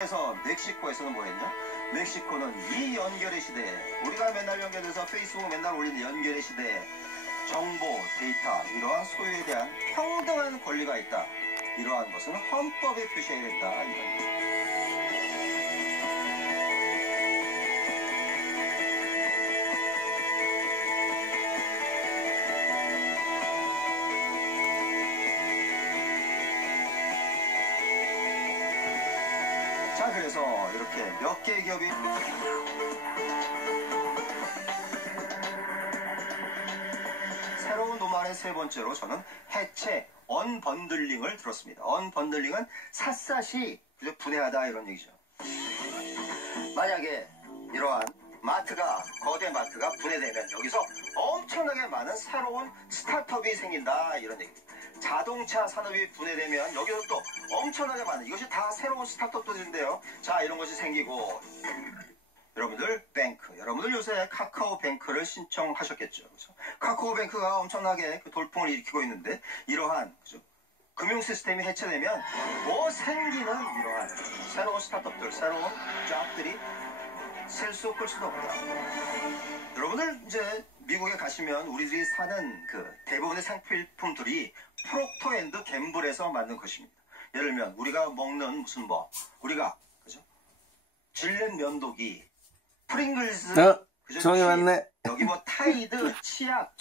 그래서 멕시코에서는 뭐 했냐? 멕시코는 이 연결의 시대에 우리가 맨날 연결해서 페이스북 맨날 올리는 연결의 시대에 정보, 데이터 이러한 소유에 대한 평등한 권리가 있다. 이러한 것은 헌법에 표시해야 된다. 이런 거죠. 자, 그래서 이렇게 몇 개의 기업이 새로운 노말의 세 번째로 저는 해체, 언번들링을 들었습니다. 언번들링은 샅샅이 분해하다 이런 얘기죠. 만약에 이러한 마트가, 거대 마트가 분해되면 여기서 엄청나게 많은 새로운 스타트업이 생긴다 이런 얘기입니다. 자동차 산업이 분해되면 여기서 또 엄청나게 많은, 이것이 다 새로운 스타트업들인데요. 자, 이런 것이 생기고, 여러분들 뱅크, 여러분들 요새 카카오뱅크를 신청하셨겠죠. 그래서 카카오뱅크가 엄청나게 그 돌풍을 일으키고 있는데, 이러한 그죠? 금융 시스템이 해체되면 뭐 생기는 이러한 새로운 스타트업들, 새로운 잡들이 셀 수 없을 수도 없다. 여러분들 이제 미국에 가시면 우리들이 사는 그 대부분의 생필품들이 프록터 앤드 갬블에서 만든 것입니다. 예를 들면 우리가 먹는 무슨 뭐 우리가 그죠? 질렌 면도기, 프링글스, 그죠? 정이 왔네. 여기 뭐 타이드, 치약.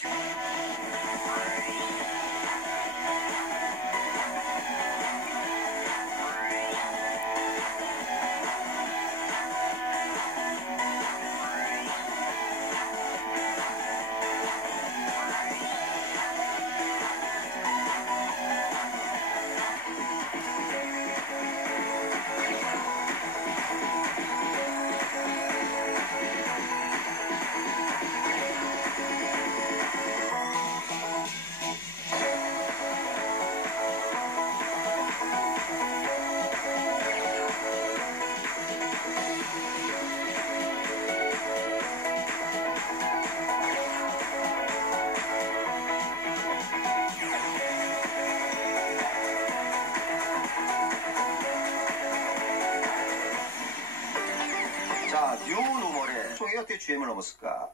뉴노멀의 총이 어떻게 GM을 넘었을까?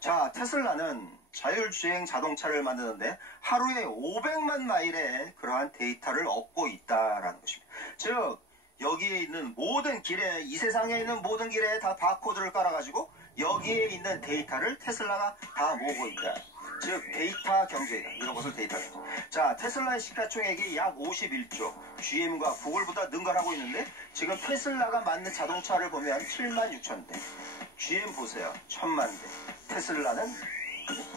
자, 테슬라는 자율주행 자동차를 만드는데 하루에 500만 마일의 그러한 데이터를 얻고 있다라는 것입니다. 즉, 여기에 있는 모든 길에, 이 세상에 있는 모든 길에 다 바코드를 깔아가지고 여기에 있는 데이터를 테슬라가 다 모으고 있다. 즉 데이터 경제이다. 이런 것을 데이터 경제. 자, 테슬라의 시가총액이 약 51조, GM과 구글보다 능가하고 있는데 지금 테슬라가 만든 자동차를 보면 7만 6천 대, GM 보세요, 1,000만 대. 테슬라는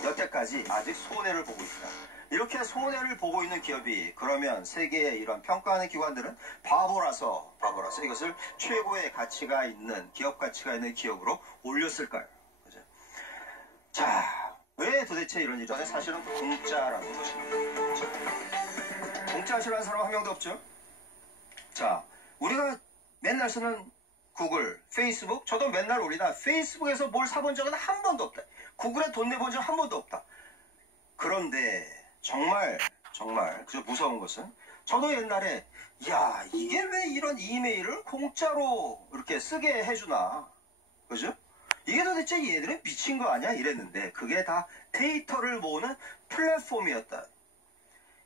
여태까지 아직 손해를 보고 있다. 이렇게 손해를 보고 있는 기업이 그러면 세계의 이런 평가하는 기관들은 바보라서 이것을 최고의 가치가 있는, 기업 가치가 있는 기업으로 올렸을까요? 그죠? 자, 왜 도대체 이런 일이 있죠? 사실은 공짜라는 것입니다. 공짜 싫어하는 사람 한 명도 없죠? 자, 우리가 맨날 쓰는 구글, 페이스북, 저도 맨날 올리다 페이스북에서 뭘 사본 적은 한 번도 없다. 구글에 돈 내본 적 한 번도 없다. 그런데 정말 그 무서운 것은 저도 옛날에 야, 이게 왜 이런 이메일을 공짜로 이렇게 쓰게 해주나, 그죠? 이게 도대체 얘들은 미친 거 아니야? 이랬는데 그게 다 데이터를 모으는 플랫폼이었다.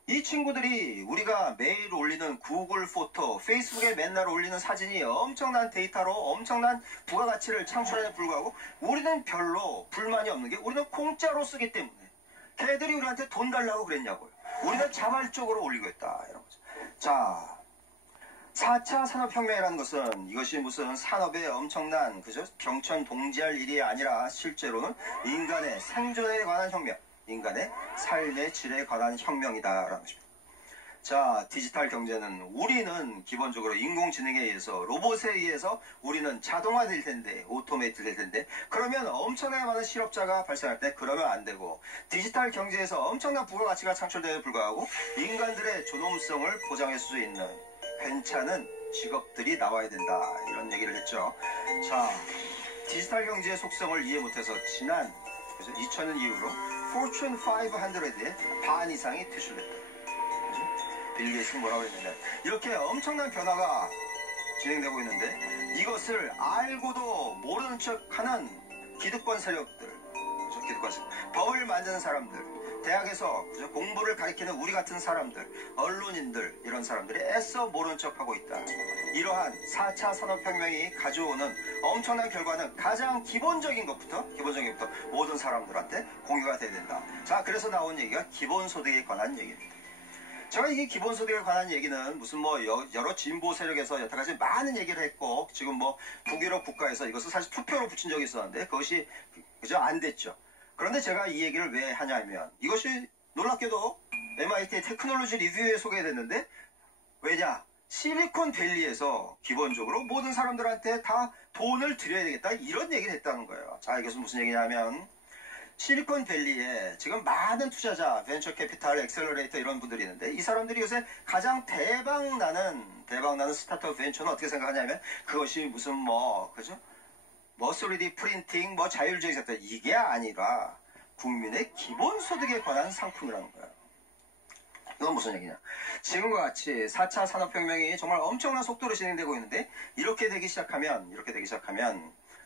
이 친구들이 우리가 매일 올리는 구글 포토, 페이스북에 맨날 올리는 사진이 엄청난 데이터로 엄청난 부가가치를 창출하에 불구하고 우리는 별로 불만이 없는 게 우리는 공짜로 쓰기 때문에 걔들이 우리한테 돈 달라고 그랬냐고요. 우리는 자발적으로 올리고 있다. 이런 거죠. 자, 4차 산업혁명이라는 것은 이것이 무슨 산업의 엄청난 그죠? 경천 동지할 일이 아니라 실제로는 인간의 생존에 관한 혁명, 인간의 삶의 질에 관한 혁명이다라는 것입니다. 자, 디지털 경제는 우리는 기본적으로 인공지능에 의해서, 로봇에 의해서 우리는 자동화될 텐데, 오토메이트 될 텐데, 그러면 엄청나게 많은 실업자가 발생할 때 그러면 안 되고, 디지털 경제에서 엄청난 부가가치가 창출되에 불구하고 인간들의 존엄성을 보장할 수 있는 괜찮은 직업들이 나와야 된다. 이런 얘기를 했죠. 자, 디지털 경제의 속성을 이해 못해서 지난 2000년 이후로 Fortune 500의 반 이상이 퇴출됐다. 빌 게이츠는 뭐라고 했냐면 이렇게 엄청난 변화가 진행되고 있는데 이것을 알고도 모르는 척하는 기득권 세력들, 그죠? 기득권 세력, 법을 만드는 사람들, 대학에서 그죠? 공부를 가리키는 우리 같은 사람들, 언론인들, 이런 사람들이 애써 모르는 척하고 있다. 이러한 4차 산업혁명이 가져오는 엄청난 결과는 가장 기본적인 것부터 모든 사람들한테 공유가 돼야 된다. 자, 그래서 나온 얘기가 기본소득에 관한 얘기입니다. 제가 이 기본소득에 관한 얘기는 무슨 뭐 여러 진보 세력에서 여태까지 많은 얘기를 했고, 지금 뭐 북유럽 국가에서 이것을 사실 투표로 붙인 적이 있었는데 그것이 그저 안 됐죠. 그런데 제가 이 얘기를 왜 하냐면 이것이 놀랍게도 MIT 테크놀로지 리뷰에 소개됐는데, 왜냐? 실리콘밸리에서 기본적으로 모든 사람들한테 다 돈을 드려야 되겠다, 이런 얘기를 했다는 거예요. 자, 이것은 무슨 얘기냐면 실리콘밸리에 지금 많은 투자자, 벤처 캐피탈, 엑셀러레이터 이런 분들이 있는데, 이 사람들이 요새 가장 대박나는 스타트업 벤처는 어떻게 생각하냐면 그것이 무슨 뭐 그죠? 뭐 3D 프린팅, 뭐 자율주행 섹터, 이게 아니라 국민의 기본소득에 관한 상품이라는 거예요. 이건 무슨 얘기냐? 지금과 같이 4차 산업혁명이 정말 엄청난 속도로 진행되고 있는데, 이렇게 되기 시작하면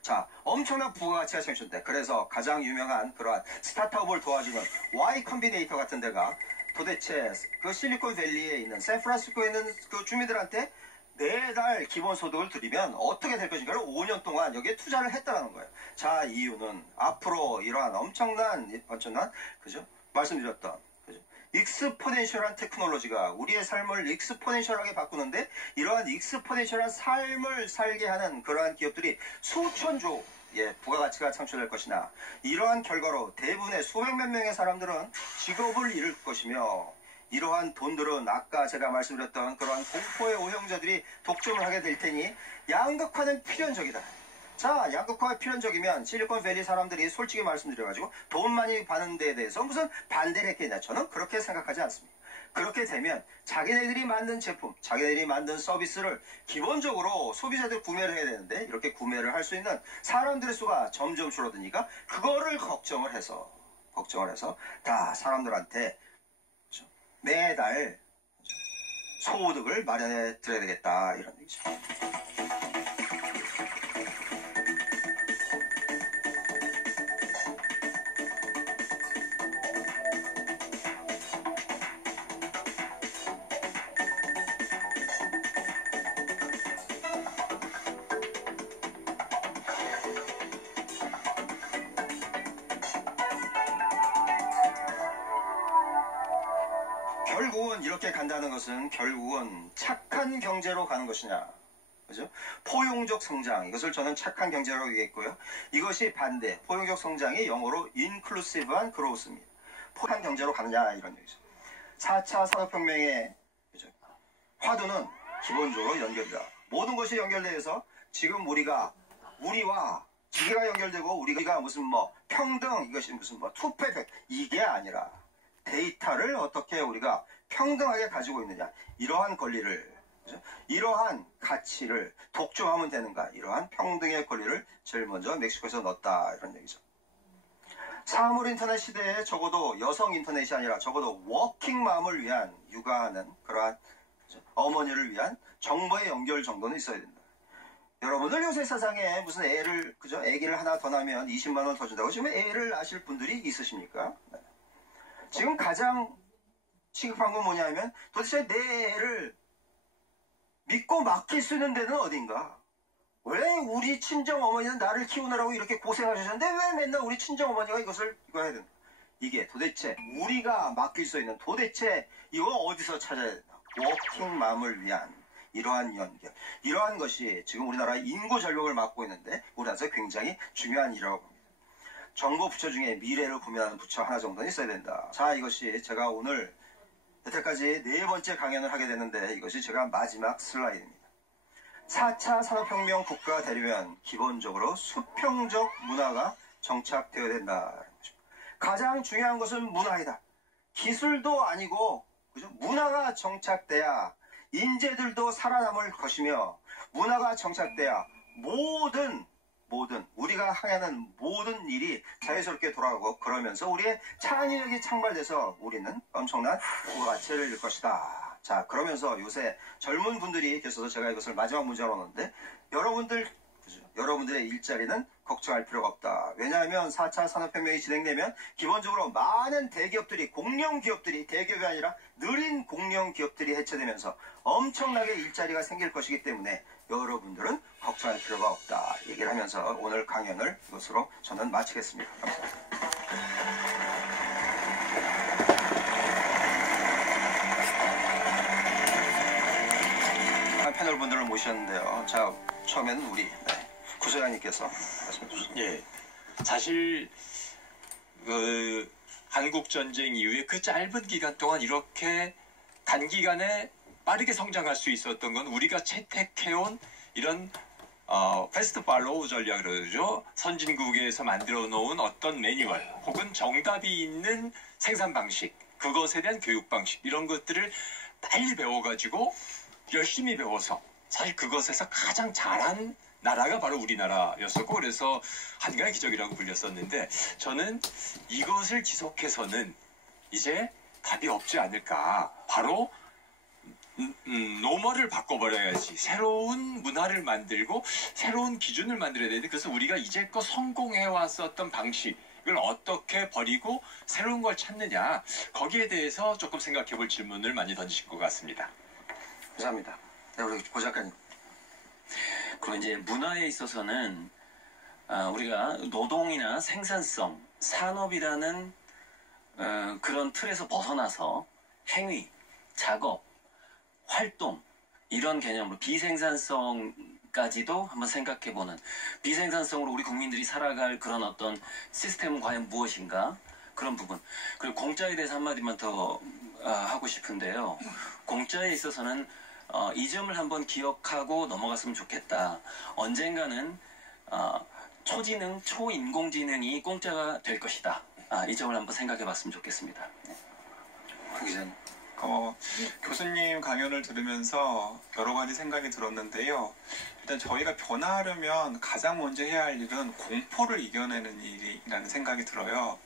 자, 엄청난 부가가치가 생긴다. 그래서 가장 유명한 그러한 스타트업을 도와주는 Y 컴비네이터 같은 데가 도대체 그 실리콘밸리에 있는 샌프란시스코에 있는 그 주민들한테 매달 기본소득을 드리면 어떻게 될 것인가를 5년 동안 여기에 투자를 했다는 거예요. 자, 이유는 앞으로 이러한 엄청난 그죠? 말씀드렸던 그죠? 익스포넨셜한 테크놀로지가 우리의 삶을 익스포넨셜하게 바꾸는데, 이러한 익스포넨셜한 삶을 살게 하는 그러한 기업들이 수천조 부가가치가 창출될 것이나, 이러한 결과로 대부분의 수백만 명의 사람들은 직업을 잃을 것이며, 이러한 돈들은 아까 제가 말씀드렸던 그러한 공포의 오형제들이 독점을 하게 될 테니 양극화는 필연적이다. 자, 양극화가 필연적이면 실리콘밸리 사람들이 솔직히 말씀드려가지고 돈 많이 버는 데에 대해서 무슨 반대를 했겠냐? 저는 그렇게 생각하지 않습니다. 그렇게 되면 자기네들이 만든 제품, 자기네들이 만든 서비스를 기본적으로 소비자들 구매를 해야 되는데, 이렇게 구매를 할 수 있는 사람들의 수가 점점 줄어드니까 그거를 걱정을 해서 다 사람들한테 매달 소득을 마련해 드려야 되겠다, 이런 얘기죠. 결국은 이렇게 간다는 것은 결국은 착한 경제로 가는 것이냐, 그죠? 포용적 성장, 이것을 저는 착한 경제라고 얘기했고요. 이것이 반대, 포용적 성장이 영어로 inclusive한 growth입니다. 포용한 경제로 가느냐, 이런 얘기죠. 4차 산업혁명의 그죠? 화두는 기본적으로 연결이다. 모든 것이 연결돼서 지금 우리와 기계가 연결되고, 우리가 무슨 뭐 평등, 이것이 무슨 뭐 투페백, 이게 아니라 데이터를 어떻게 우리가 평등하게 가지고 있느냐, 이러한 권리를, 그죠? 이러한 가치를 독점하면 되는가, 이러한 평등의 권리를 제일 먼저 멕시코에서 넣었다, 이런 얘기죠. 사물 인터넷 시대에 적어도 여성 인터넷이 아니라 적어도 워킹맘을 위한, 육아하는 그러한 그죠? 어머니를 위한 정보의 연결 정도는 있어야 된다. 여러분들 요새 세상에 무슨 애기를 하나 더 낳으면 20만 원 더 준다고 지금 애를 낳으실 분들이 있으십니까? 네. 지금 가장 시급한 건 뭐냐면, 도대체 내 애를 믿고 맡길 수 있는 데는 어딘가? 왜 우리 친정 어머니는 나를 키우느라고 이렇게 고생하셨는데 왜 맨날 우리 친정 어머니가 이거 해야 되나? 이게 도대체 우리가 맡길 수 있는, 도대체 이거 어디서 찾아야 되나? 워킹맘을 위한 이러한 연결, 이러한 것이 지금 우리나라 인구 절벽을 막고 있는데 우리나라에서 굉장히 중요한 일이라고 봅니다. 정부 부처 중에 미래를 고민하는 부처 하나 정도는 있어야 된다. 자, 이것이 제가 오늘 여태까지 4번째 강연을 하게 되는데, 이것이 제가 마지막 슬라이드입니다. 4차 산업혁명 국가가 되려면 기본적으로 수평적 문화가 정착되어야 된다는 것입니다. 가장 중요한 것은 문화이다. 기술도 아니고 그죠? 문화가 정착돼야 인재들도 살아남을 것이며, 문화가 정착돼야 모든 우리가 하는 모든 일이 자연스럽게 돌아가고, 그러면서 우리의 창의력이 창발돼서 우리는 엄청난 부가가치를 잃을 것이다. 자, 그러면서 요새 젊은 분들이 계셔서 제가 이것을 마지막 문제로 넣었는데, 여러분들의 일자리는 걱정할 필요가 없다. 왜냐하면 4차 산업혁명이 진행되면 기본적으로 많은 대기업들이, 공룡기업들이, 대기업이 아니라 느린 공룡기업들이 해체되면서 엄청나게 일자리가 생길 것이기 때문에 여러분들은 걱정할 필요가 없다. 얘기를 하면서 오늘 강연을 이것으로 저는 마치겠습니다. 감사합니다. 패널 분들을 모셨는데요. 자, 처음에는 우리 구소장님께서 말씀해 주시죠. 예, 사실 한국 전쟁 이후에 그 짧은 기간 동안 이렇게 단기간에 빠르게 성장할 수 있었던 건 우리가 채택해온 이런 패스트 팔로우 전략 그러죠. 선진국에서 만들어 놓은 어떤 매뉴얼 혹은 정답이 있는 생산 방식, 그것에 대한 교육 방식 이런 것들을 빨리 배워가지고 열심히 배워서 사실 그것에서 가장 잘한 나라가 바로 우리나라였었고, 그래서 한강의 기적이라고 불렸었는데, 저는 이것을 지속해서는 이제 답이 없지 않을까. 바로 노멀을 바꿔버려야지. 새로운 문화를 만들고 새로운 기준을 만들어야 되는데, 그래서 우리가 이제껏 성공해왔었던 방식을 어떻게 버리고 새로운 걸 찾느냐, 거기에 대해서 조금 생각해볼 질문을 많이 던지신 것 같습니다. 감사합니다. 네, 우리 고 작가님. 그리고 이제 문화에 있어서는 우리가 노동이나 생산성, 산업이라는 그런 틀에서 벗어나서 행위, 작업, 활동 이런 개념으로 비생산성까지도 한번 생각해보는, 비생산성으로 우리 국민들이 살아갈 그런 어떤 시스템은 과연 무엇인가, 그런 부분. 그리고 공짜에 대해서 한마디만 더 하고 싶은데요. 공짜에 있어서는 이 점을 한번 기억하고 넘어갔으면 좋겠다. 언젠가는 초지능, 초인공지능이 공짜가 될 것이다. 이 점을 한번 생각해봤으면 좋겠습니다. 한 기자님. 교수님 강연을 들으면서 여러 가지 생각이 들었는데요. 일단 저희가 변화하려면 가장 먼저 해야 할 일은 공포를 이겨내는 일이라는 생각이 들어요.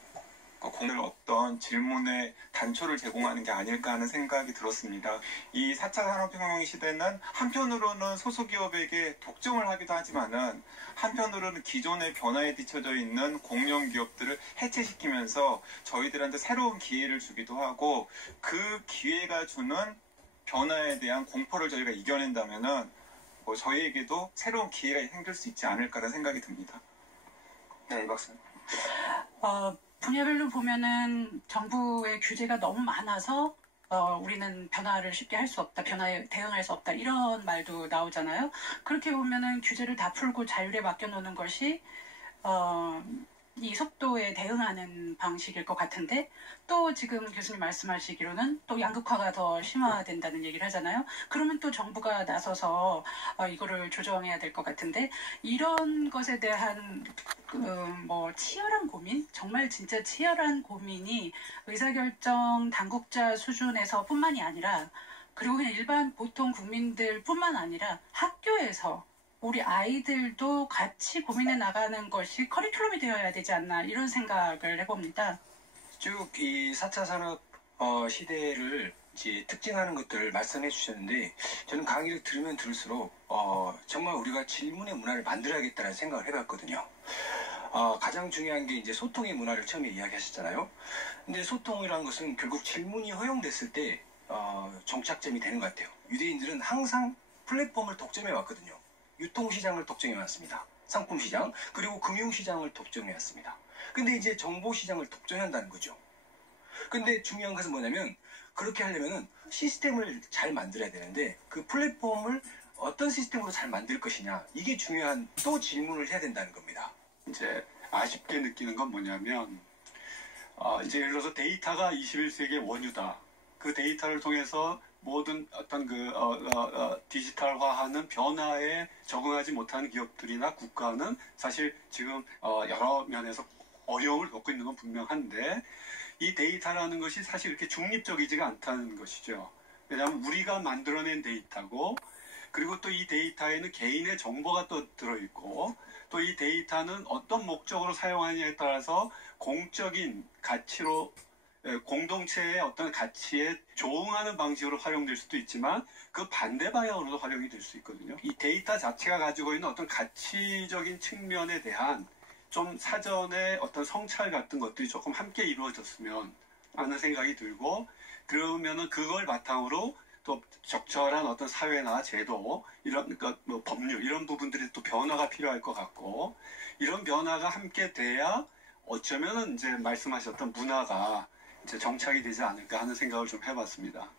공을 어떤 질문의 단초를 제공하는 게 아닐까 하는 생각이 들었습니다. 이 4차 산업혁명 시대는 한편으로는 소수기업에게 독점을 하기도 하지만은 한편으로는 기존의 변화에 뒤처져 있는 공룡기업들을 해체시키면서 저희들한테 새로운 기회를 주기도 하고, 그 기회가 주는 변화에 대한 공포를 저희가 이겨낸다면은 저희에게도 새로운 기회가 생길 수 있지 않을까라는 생각이 듭니다. 네, 이 박사님. 분야별로 보면은 정부의 규제가 너무 많아서 우리는 변화를 쉽게 할 수 없다, 변화에 대응할 수 없다, 이런 말도 나오잖아요. 그렇게 보면은 규제를 다 풀고 자율에 맡겨놓는 것이 이 속도에 대응하는 방식일 것 같은데, 또 지금 교수님 말씀하시기로는 또 양극화가 더 심화된다는 얘기를 하잖아요. 그러면 또 정부가 나서서 이거를 조정해야 될 것 같은데, 이런 것에 대한 치열한 고민, 정말 진짜 치열한 고민이 의사결정 당국자 수준에서 뿐만이 아니라, 그리고 그냥 일반 보통 국민들 뿐만 아니라 학교에서 우리 아이들도 같이 고민해 나가는 것이 커리큘럼이 되어야 되지 않나, 이런 생각을 해봅니다. 쭉 이 4차 산업 시대를 이제 특징하는 것들을 말씀해 주셨는데, 저는 강의를 들으면 들을수록 정말 우리가 질문의 문화를 만들어야겠다는 생각을 해봤거든요. 가장 중요한 게 이제 소통의 문화를 처음에 이야기하셨잖아요. 근데 소통이라는 것은 결국 질문이 허용됐을 때 정착점이 되는 것 같아요. 유대인들은 항상 플랫폼을 독점해 왔거든요. 유통시장을 독점해 왔습니다. 상품시장, 그리고 금융시장을 독점해 왔습니다. 근데 이제 정보시장을 독점한다는 거죠. 근데 중요한 것은 뭐냐면, 그렇게 하려면은 시스템을 잘 만들어야 되는데, 그 플랫폼을 어떤 시스템으로 잘 만들 것이냐, 이게 중요한 또 질문을 해야 된다는 겁니다. 이제 아쉽게 느끼는 건 뭐냐면, 이제 예를 들어서 데이터가 21세기의 원유다. 그 데이터를 통해서 모든 어떤 디지털화하는 변화에 적응하지 못하는 기업들이나 국가는 사실 지금 여러 면에서 어려움을 겪고 있는 건 분명한데, 이 데이터라는 것이 사실 이렇게 중립적이지가 않다는 것이죠. 왜냐하면 우리가 만들어낸 데이터고, 그리고 또 이 데이터에는 개인의 정보가 또 들어있고, 또 이 데이터는 어떤 목적으로 사용하느냐에 따라서 공적인 가치로 공동체의 어떤 가치에 조응하는 방식으로 활용될 수도 있지만 그 반대 방향으로도 활용이 될 수 있거든요. 이 데이터 자체가 가지고 있는 어떤 가치적인 측면에 대한 좀 사전에 어떤 성찰 같은 것들이 조금 함께 이루어졌으면 하는 생각이 들고, 그러면은 그걸 바탕으로 또 적절한 어떤 사회나 제도, 이런, 그러니까 뭐 법률, 이런 부분들이 또 변화가 필요할 것 같고, 이런 변화가 함께 돼야 어쩌면은 이제 말씀하셨던 문화가 이제 정착이 되지 않을까 하는 생각을 좀 해봤습니다.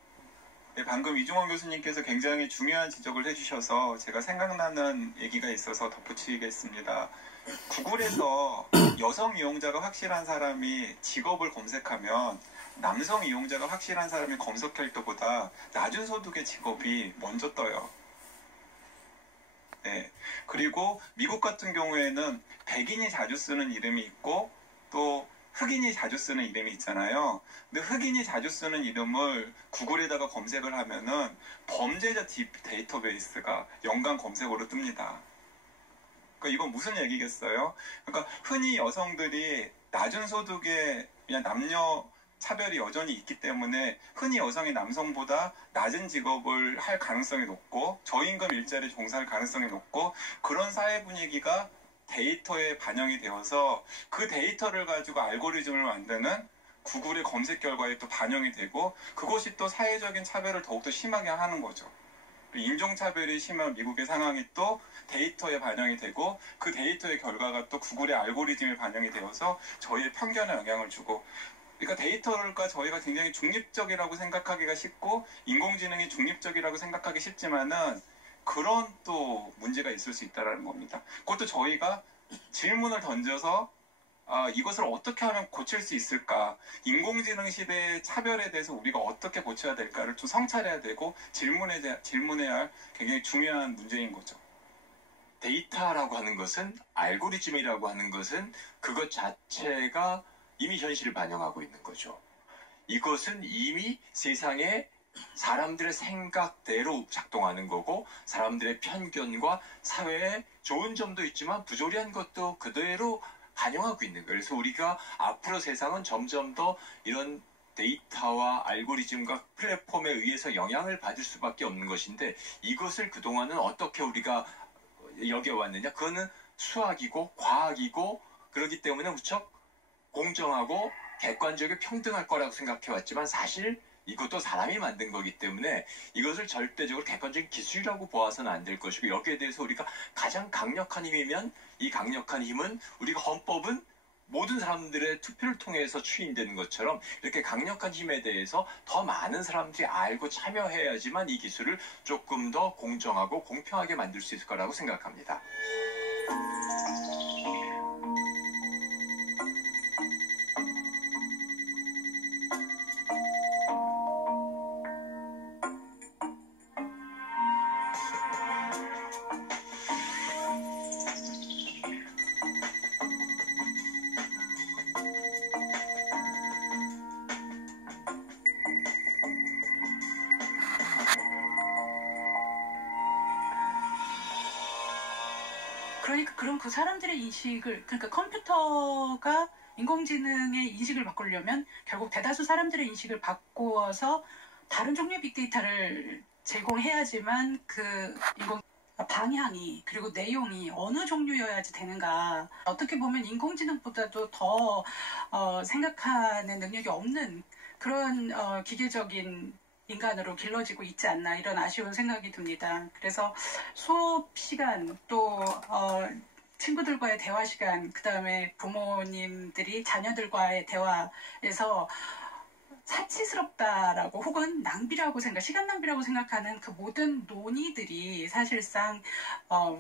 네, 방금 이종원 교수님께서 굉장히 중요한 지적을 해주셔서 제가 생각나는 얘기가 있어서 덧붙이겠습니다. 구글에서 여성 이용자가 확실한 사람이 직업을 검색하면 남성 이용자가 확실한 사람이 검색할 때보다 낮은 소득의 직업이 먼저 떠요. 네. 그리고 미국 같은 경우에는 백인이 자주 쓰는 이름이 있고 또 흑인이 자주 쓰는 이름이 있잖아요. 근데 흑인이 자주 쓰는 이름을 구글에다가 검색을 하면은 범죄자 데이터베이스가 연관 검색어로 뜹니다. 그러니까 이건 무슨 얘기겠어요? 그러니까 흔히 여성들이 낮은 소득의 그냥 남녀 차별이 여전히 있기 때문에 흔히 여성이 남성보다 낮은 직업을 할 가능성이 높고 저임금 일자리 종사할 가능성이 높고, 그런 사회 분위기가 데이터에 반영이 되어서 그 데이터를 가지고 알고리즘을 만드는 구글의 검색 결과에 또 반영이 되고, 그것이 또 사회적인 차별을 더욱더 심하게 하는 거죠. 인종차별이 심한 미국의 상황이 또 데이터에 반영이 되고, 그 데이터의 결과가 또 구글의 알고리즘에 반영이 되어서 저희의 편견에 영향을 주고, 그러니까 데이터가 저희가 굉장히 중립적이라고 생각하기가 쉽고 인공지능이 중립적이라고 생각하기 쉽지만은 그런 또 문제가 있을 수 있다는 겁니다. 그것도 저희가 질문을 던져서 이것을 어떻게 하면 고칠 수 있을까, 인공지능 시대의 차별에 대해서 우리가 어떻게 고쳐야 될까를 좀 성찰해야 되고 질문해야 할 굉장히 중요한 문제인 거죠. 데이터라고 하는 것은, 알고리즘이라고 하는 것은 그것 자체가 이미 현실을 반영하고 있는 거죠. 이것은 이미 세상에 사람들의 생각대로 작동하는 거고, 사람들의 편견과 사회에 좋은 점도 있지만 부조리한 것도 그대로 반영하고 있는 거예요. 그래서 우리가 앞으로 세상은 점점 더 이런 데이터와 알고리즘과 플랫폼에 의해서 영향을 받을 수밖에 없는 것인데, 이것을 그동안은 어떻게 우리가 여겨왔느냐? 그거는 수학이고 과학이고, 그렇기 때문에 무척 공정하고 객관적이고 평등할 거라고 생각해왔지만, 사실 이것도 사람이 만든 거기 때문에 이것을 절대적으로 객관적인 기술이라고 보아서는 안 될 것이고, 여기에 대해서 우리가 가장 강력한 힘이면, 이 강력한 힘은 우리가 헌법은 모든 사람들의 투표를 통해서 추인되는 것처럼 이렇게 강력한 힘에 대해서 더 많은 사람들이 알고 참여해야지만 이 기술을 조금 더 공정하고 공평하게 만들 수 있을 거라고 생각합니다. 그러니까 그런 그 사람들의 인식을, 그러니까 컴퓨터가 인공지능의 인식을 바꾸려면 결국 대다수 사람들의 인식을 바꾸어서 다른 종류의 빅데이터를 제공해야지만 그 인공 방향이, 그리고 내용이 어느 종류여야지 되는가. 어떻게 보면 인공지능보다도 더 생각하는 능력이 없는 그런 기계적인 인간으로 길러지고 있지 않나, 이런 아쉬운 생각이 듭니다. 그래서 수업 시간, 또 친구들과의 대화 시간, 그 다음에 부모님들이 자녀들과의 대화에서 사치스럽다라고 혹은 낭비라고 시간 낭비라고 생각하는 그 모든 논의들이 사실상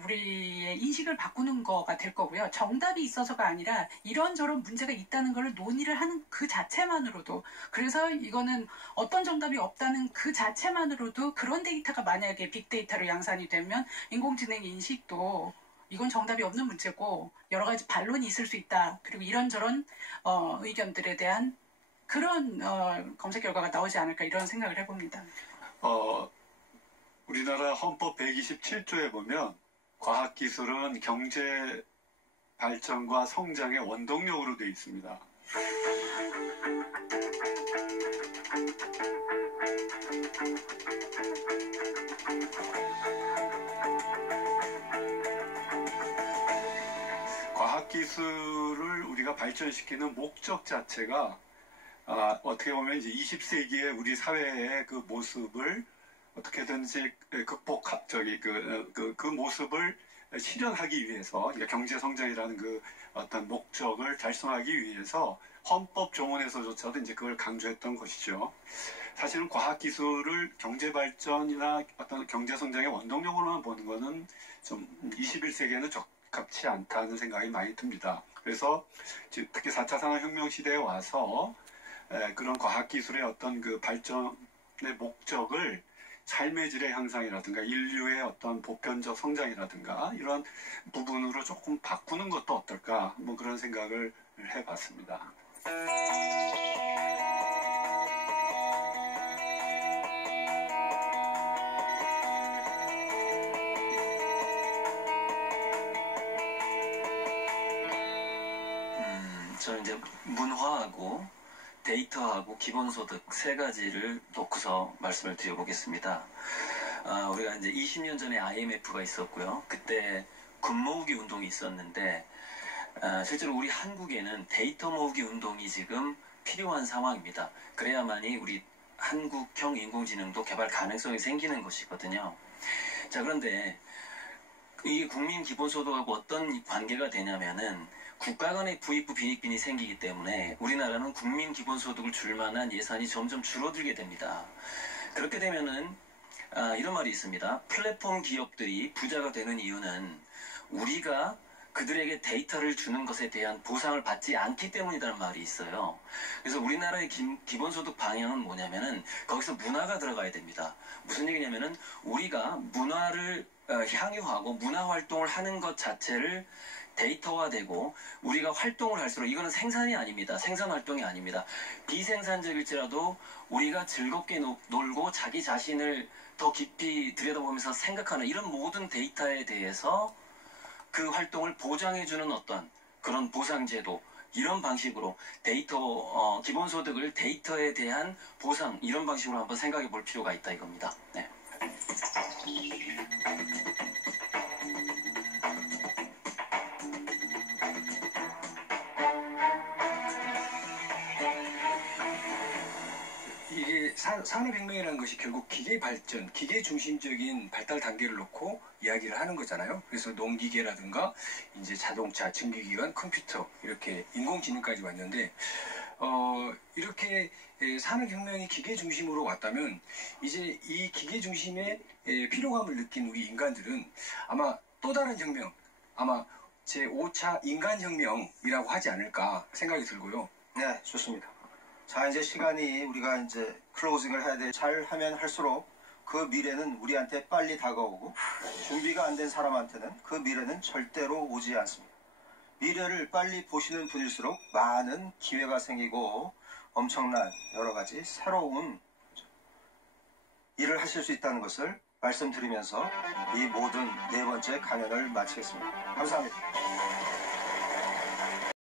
우리의 인식을 바꾸는 거가 될 거고요. 정답이 있어서가 아니라 이런저런 문제가 있다는 걸 논의를 하는 그 자체만으로도, 그래서 이거는 어떤 정답이 없다는 그 자체만으로도, 그런 데이터가 만약에 빅데이터로 양산이 되면 인공지능 인식도 이건 정답이 없는 문제고 여러 가지 반론이 있을 수 있다, 그리고 이런저런 의견들에 대한 그런 검색 결과가 나오지 않을까, 이런 생각을 해봅니다. 우리나라 헌법 127조에 보면 과학기술은 경제 발전과 성장의 원동력으로 되어 있습니다. 과학기술을 우리가 발전시키는 목적 자체가 어떻게 보면 이제 20세기의 우리 사회의 그 모습을 어떻게든지 그 모습을 실현하기 위해서 경제 성장이라는 그 어떤 목적을 달성하기 위해서 헌법 조문에서조차도 이제 그걸 강조했던 것이죠. 사실은 과학기술을 경제 발전이나 어떤 경제 성장의 원동력으로만 보는 것은 좀 21세기에는 적합치 않다는 생각이 많이 듭니다. 그래서 특히 4차 산업혁명 시대에 와서 그런 과학기술의 어떤 그 발전의 목적을 삶의 질의 향상이라든가 인류의 어떤 보편적 성장이라든가 이런 부분으로 조금 바꾸는 것도 어떨까 뭐 그런 생각을 해봤습니다. 저는 이제 문화하고 데이터하고 기본소득 세 가지를 놓고서 말씀을 드려보겠습니다. 우리가 이제 20년 전에 IMF가 있었고요. 그때 금 모으기 운동이 있었는데 실제로 우리 한국에는 데이터 모으기 운동이 지금 필요한 상황입니다. 그래야만이 우리 한국형 인공지능도 개발 가능성이 생기는 것이거든요. 자, 그런데 이 국민 기본소득하고 어떤 관계가 되냐면은 국가 간의 부익부 빈익빈이 생기기 때문에 우리나라는 국민 기본소득을 줄 만한 예산이 점점 줄어들게 됩니다. 그렇게 되면은 이런 말이 있습니다. 플랫폼 기업들이 부자가 되는 이유는 우리가 그들에게 데이터를 주는 것에 대한 보상을 받지 않기 때문이라는 말이 있어요. 그래서 우리나라의 기본소득 방향은 뭐냐면은 거기서 문화가 들어가야 됩니다. 무슨 얘기냐면은 우리가 문화를 향유하고 문화 활동을 하는 것 자체를 데이터화되고 우리가 활동을 할수록 이거는 생산이 아닙니다. 생산 활동이 아닙니다. 비생산적일지라도 우리가 즐겁게 놀고 자기 자신을 더 깊이 들여다보면서 생각하는 이런 모든 데이터에 대해서 그 활동을 보장해주는 어떤 그런 보상제도 이런 방식으로 데이터 기본소득을 데이터에 대한 보상 이런 방식으로 한번 생각해 볼 필요가 있다 이겁니다. 네. 이게 산업혁명이라는 것이 결국 기계 발전, 기계 중심적인 발달 단계를 놓고 이야기를 하는 거잖아요. 그래서 농기계라든가 이제 자동차, 증기기관, 컴퓨터 이렇게 인공지능까지 왔는데 이렇게 산업혁명이 기계 중심으로 왔다면 이제 이 기계 중심의 피로감을 느낀 우리 인간들은 아마 또 다른 혁명, 아마 제5차 인간혁명이라고 하지 않을까 생각이 들고요. 네, 좋습니다. 자, 이제 시간이 우리가 이제 클로징을 해야 돼. 잘 하면 할수록 그 미래는 우리한테 빨리 다가오고 준비가 안 된 사람한테는 그 미래는 절대로 오지 않습니다. 미래를 빨리 보시는 분일수록 많은 기회가 생기고 엄청난 여러 가지 새로운 일을 하실 수 있다는 것을 말씀드리면서 이 모든 네 번째 강연을 마치겠습니다. 감사합니다.